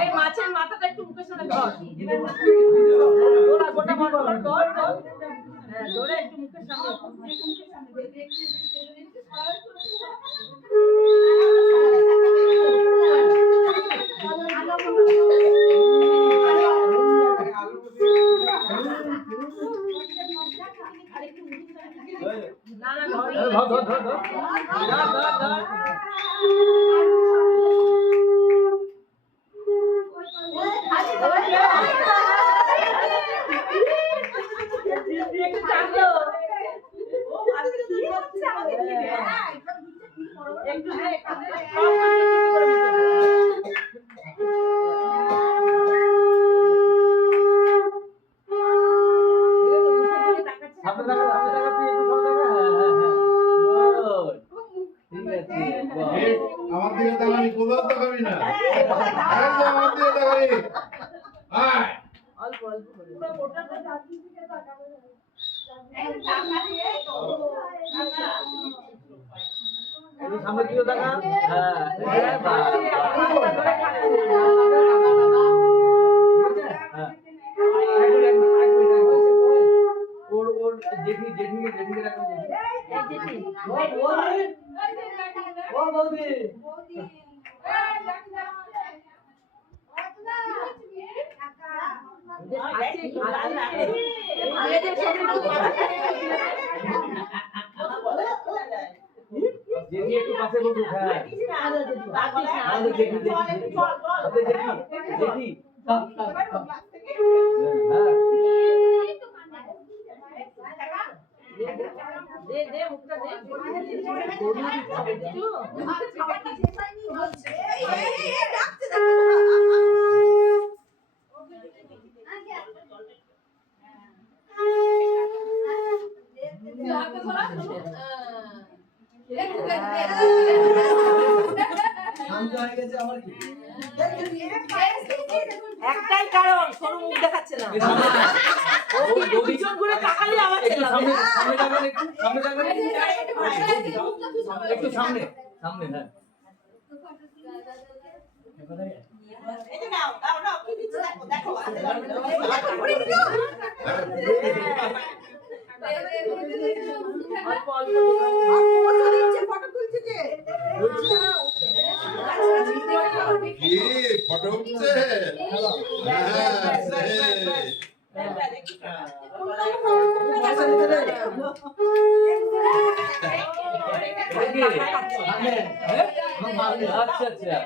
এই মাছের মাথাটা একটু মুখের সামনে ধর। ওরা গোটা ধর ধর ধর। হ্যাঁ ধরে একটু মুখের সামনে। না না ধর ধর ধর ধর ধর ধর। আমার দিকে তাকাবি, কোথাও তাকাবি না। একদম আমার দিকে তাকাবি। আয়। অল্প অল্প করে। একটু সামনে দিকে তাকা। হ্যাঁ। ওর ওর জেঠিকে রাখো জেঠি। এই জেঠি। ও বৌদি। জেঠি একটু পাশে বসো। হ্যাঁ জেঠি দে দে মুখটা দে। একটাই কারণ সরু মুখ দেখাচ্ছে না। পিছন ঘুরে তাকালে আমার ছেলে সামনে যাবেন একটু সামনে হ্যাঁ। এই যে নাও কি দিচ্ছ দেখো অল্প অল্প ফটো তুলছে যে কি ফটো উঠছে? আচ্ছা আচ্ছা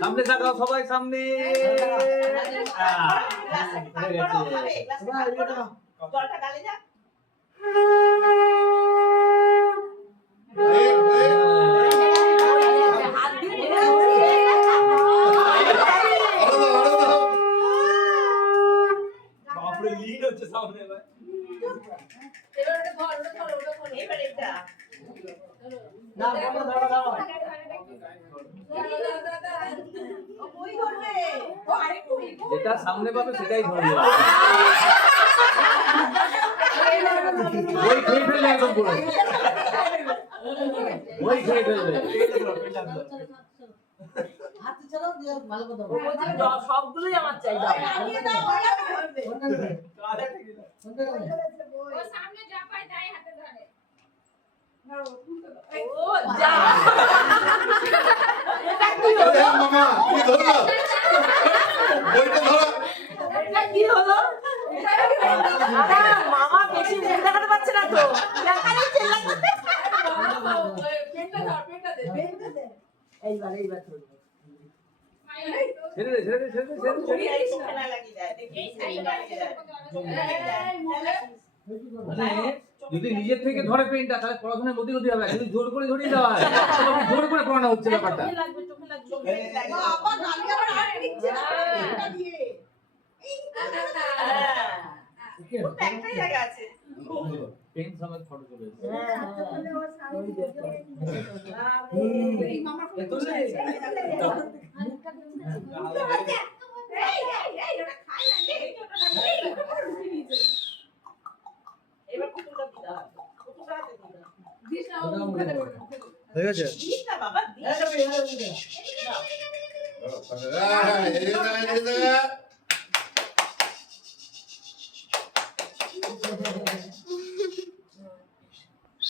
সামনে তাকাও সবাই সামনে। জলটা গালে যা বাপরে লিড হচ্ছে সামনে ভাই। এবার এটা না দাঁড়াও ওই ধরবে ও আরেকটু যেটা সামনে পাবে সেটাই ধরবে। ওই খেয়ে ফেলবে একদম পুরো ওই খেয়ে ফেলবে। হাতে চালাও দিয়ে ভালো কথা বল। সবগুলোই আমার চাই দাও। ও সামনে যা পায় তাই হাতে ধরে। ও যা এটা কি হলো মামা কি ধরলো? ওইটা ধরো। এটা কি হলো আরে মামা বেশি মুখ দেখাতে পারছে না তো দেখালে চেল্লাচ্ছে। পেনটা দে এইবার ধরো। ছেড়ে দে এই সুখে না লাগি যায় দেখি এই সাইডে লাগিয়ে যায় মানে যদি নিজের থেকে ধরে পেনটা তাহলে পড়াশোনায় গতি গতি হবে, যদি জোর করে ধরিয়ে দেওয়া হয় তাহলে জোর করে পড়ানো হচ্ছে ব্যাপারটা। চোখে লাগবে, চোখে লাগবে। বাবা গালি আবার আর নিচ্ছে না এটা দিয়ে এই তো একটাই জায়গা আছে পেন সমেত ফটো চলে এসেছে। এই মামার ফোন এই ওটা খায় না রে ওটা খায় এবার কুকুরটা দিতে হবে কুকুরটা হাতে দিতে হবে দিস না, ওর মুখে দেবে, মুখে দেবে। হয়ে গেছে? দিস না বাবা দিস এই দেখা।